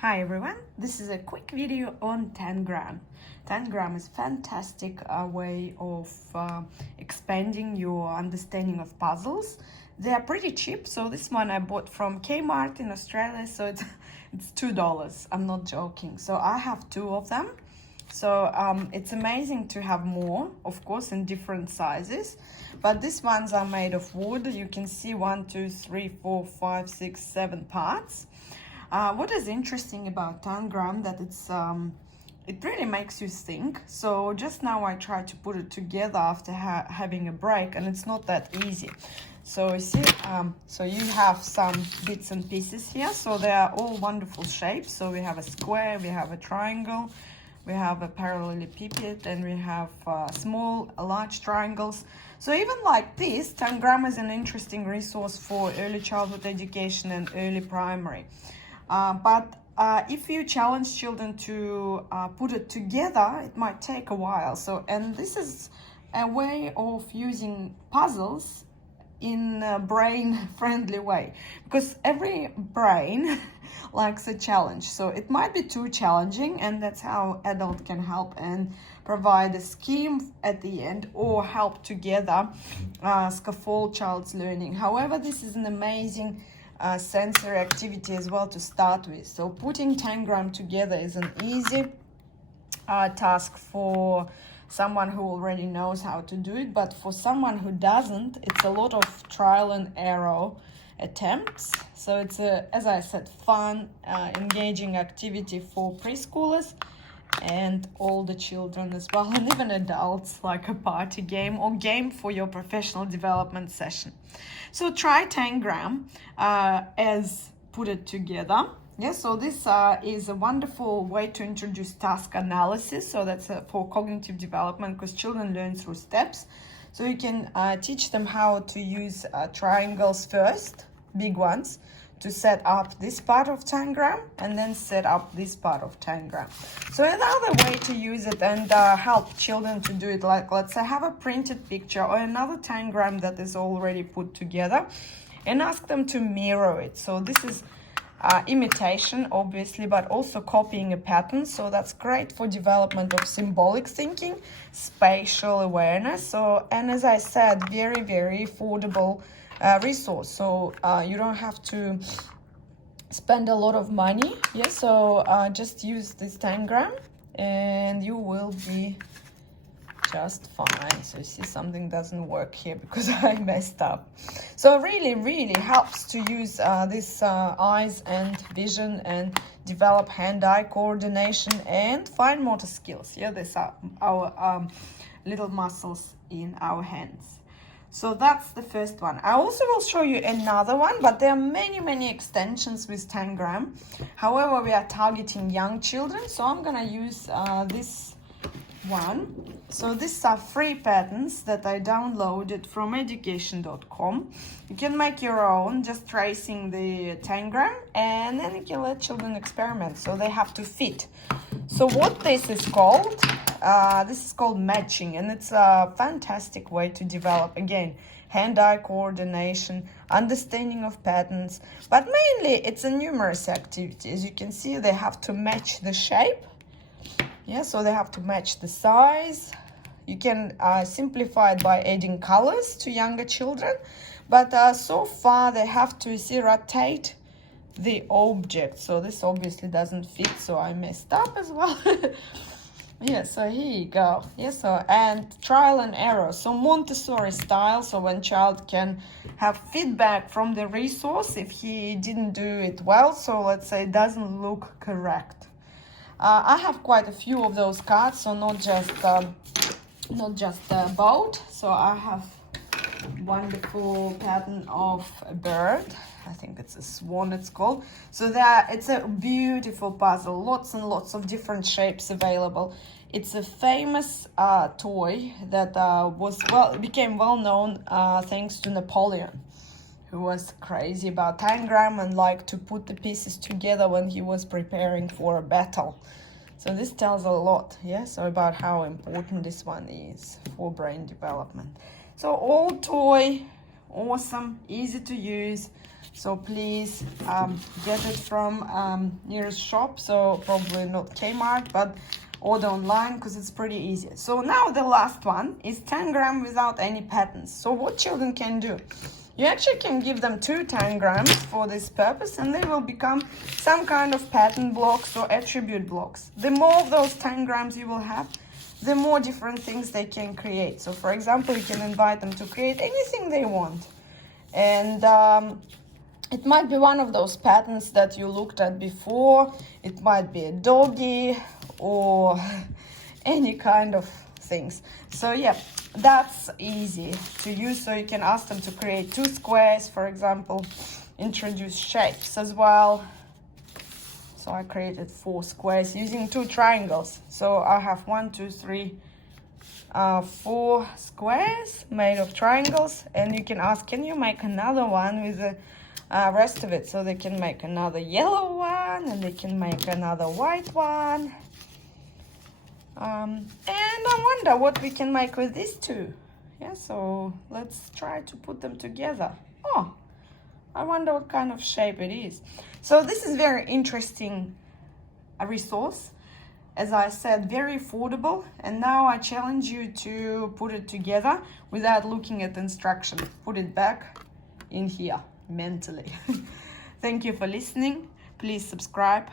Hi everyone, this is a quick video on Tangram. Tangram is a fantastic way of expanding your understanding of puzzles. They are pretty cheap, so this one I bought from Kmart in Australia, so it's $2. I'm not joking. So I have two of them. So it's amazing to have more, of course, in different sizes. But these ones are made of wood. You can see 1, 2, 3, 4, 5, 6, 7 parts. What is interesting about Tangram that it really makes you think. So just now I tried to put it together after having a break, and it's not that easy. So you see, so you have some bits and pieces here. So they are all wonderful shapes. So we have a square, we have a triangle, we have a parallelepiped, and we have small, large triangles. So even like this, Tangram is an interesting resource for early childhood education and early primary. But if you challenge children to put it together, it might take a while. So, and this is a way of using puzzles in a brain-friendly way, because every brain likes a challenge. So it might be too challenging, and that's how adult can help and provide a scheme at the end, or help together scaffold child's learning. However, this is an amazing sensory activity as well to start with. So putting Tangram together is an easy task for someone who already knows how to do it, but for someone who doesn't, it's a lot of trial and error attempts. So it's a, as I said, fun, engaging activity for preschoolers and all the children as well, and even adults, like a party game or game for your professional development session. So try Tangram as put it together. Yes, so this is a wonderful way to introduce task analysis. So that's for cognitive development, because children learn through steps. So you can teach them how to use triangles first, big ones, to set up this part of Tangram, and then set up this part of Tangram. So another way to use it and help children to do it, like let's say have a printed picture or another Tangram that is already put together, and ask them to mirror it. So this is imitation, obviously, but also copying a pattern. So that's great for development of symbolic thinking, spatial awareness. So, and as I said, very, very affordable resource. So you don't have to spend a lot of money. Yeah, so just use this Tangram and you will be just fine. So you see something doesn't work here because I messed up. So really, really helps to use this eyes and vision and develop hand-eye coordination and fine motor skills. Yeah, these are our little muscles in our hands. So that's the first one. I also will show you another one, but there are many, many extensions with Tangram. However, we are targeting young children, so I'm gonna use this one. So these are free patterns that I downloaded from education.com. You can make your own, just tracing the Tangram, and then you can let children experiment, so they have to fit. So what this is called matching, and it's a fantastic way to develop, again, hand-eye coordination, understanding of patterns, but mainly it's a numeracy activity. As you can see, they have to match the shape. Yeah, so they have to match the size. You can simplify it by adding colors to younger children, but so far they have to, see, rotate the object. So this obviously doesn't fit, so I messed up as well. Yeah, so here you go. Yeah, so, and trial and error. So Montessori style, so when child can have feedback from the resource if he didn't do it well. So let's say it doesn't look correct. I have quite a few of those cards, so not just a boat. So I have wonderful pattern of a bird. I think it's a swan, it's called. So it's a beautiful puzzle, lots and lots of different shapes available. It's a famous toy that became well known thanks to Napoleon, who was crazy about Tangram and liked to put the pieces together when he was preparing for a battle. So this tells a lot, yeah, so about how important this one is for brain development. So old toy, awesome, easy to use. So please get it from nearest shop, so probably not Kmart, but order online because it's pretty easy. So now the last one is Tangram without any patterns. So what children can do, you actually can give them 2 Tangrams for this purpose, and they will become some kind of pattern blocks or attribute blocks. The more of those Tangrams you will have, the more different things they can create. So for example, you can invite them to create anything they want, and it might be one of those patterns that you looked at before. It might be a doggy or any kind of things. So yeah, that's easy to use. So you can ask them to create 2 squares, for example, introduce shapes as well. So I created 4 squares using 2 triangles. So I have 1, 2, 3, 4 squares made of triangles, and you can ask, can you make another one with the rest of it? So they can make another yellow one, and they can make another white one. And I wonder what we can make with these 2. Yeah, so let's try to put them together. Oh, I wonder what kind of shape it is. So this is very interesting resource. As I said, very affordable. And now I challenge you to put it together without looking at the instruction. Put it back in here mentally. Thank you for listening. Please subscribe.